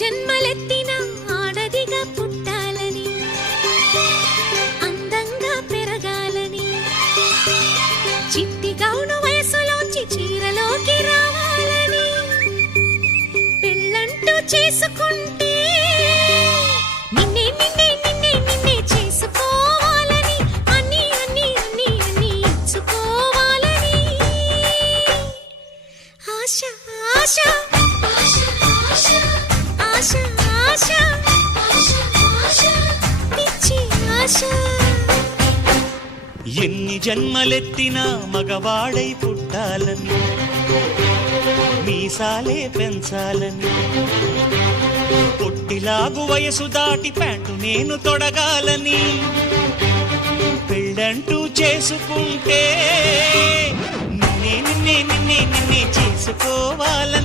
జన్మలెత్తిన ఆడదిగా పుట్టాలని, అందంగా పెరగాలని, చిట్టి గౌను వయసులోంచి చీరలోకి రావాలని, పెళ్ళంటూ చేసుకుంటే నిన్నే నిన్నే నిన్నే నిన్నే చేసుకోవాలని, అన్ని అన్ని అన్ని అన్ని ఇచ్చుకోవాలని ఆశ ఆశ ఆశ ఆశ ఆశ పిచ్చి ఆశ. ఎన్ని జన్మలెత్తినా మగవాడై పుట్టాలని, మీసాలే పెంచాలని, పొట్టిలాగు వయసు దాటి ప్యాంటు నేను తొడగాలని, పెళ్ళంటూ చేసుకుంటే నిన్నే నిన్నే నిన్నే నిన్నే చేసుకోవాలని.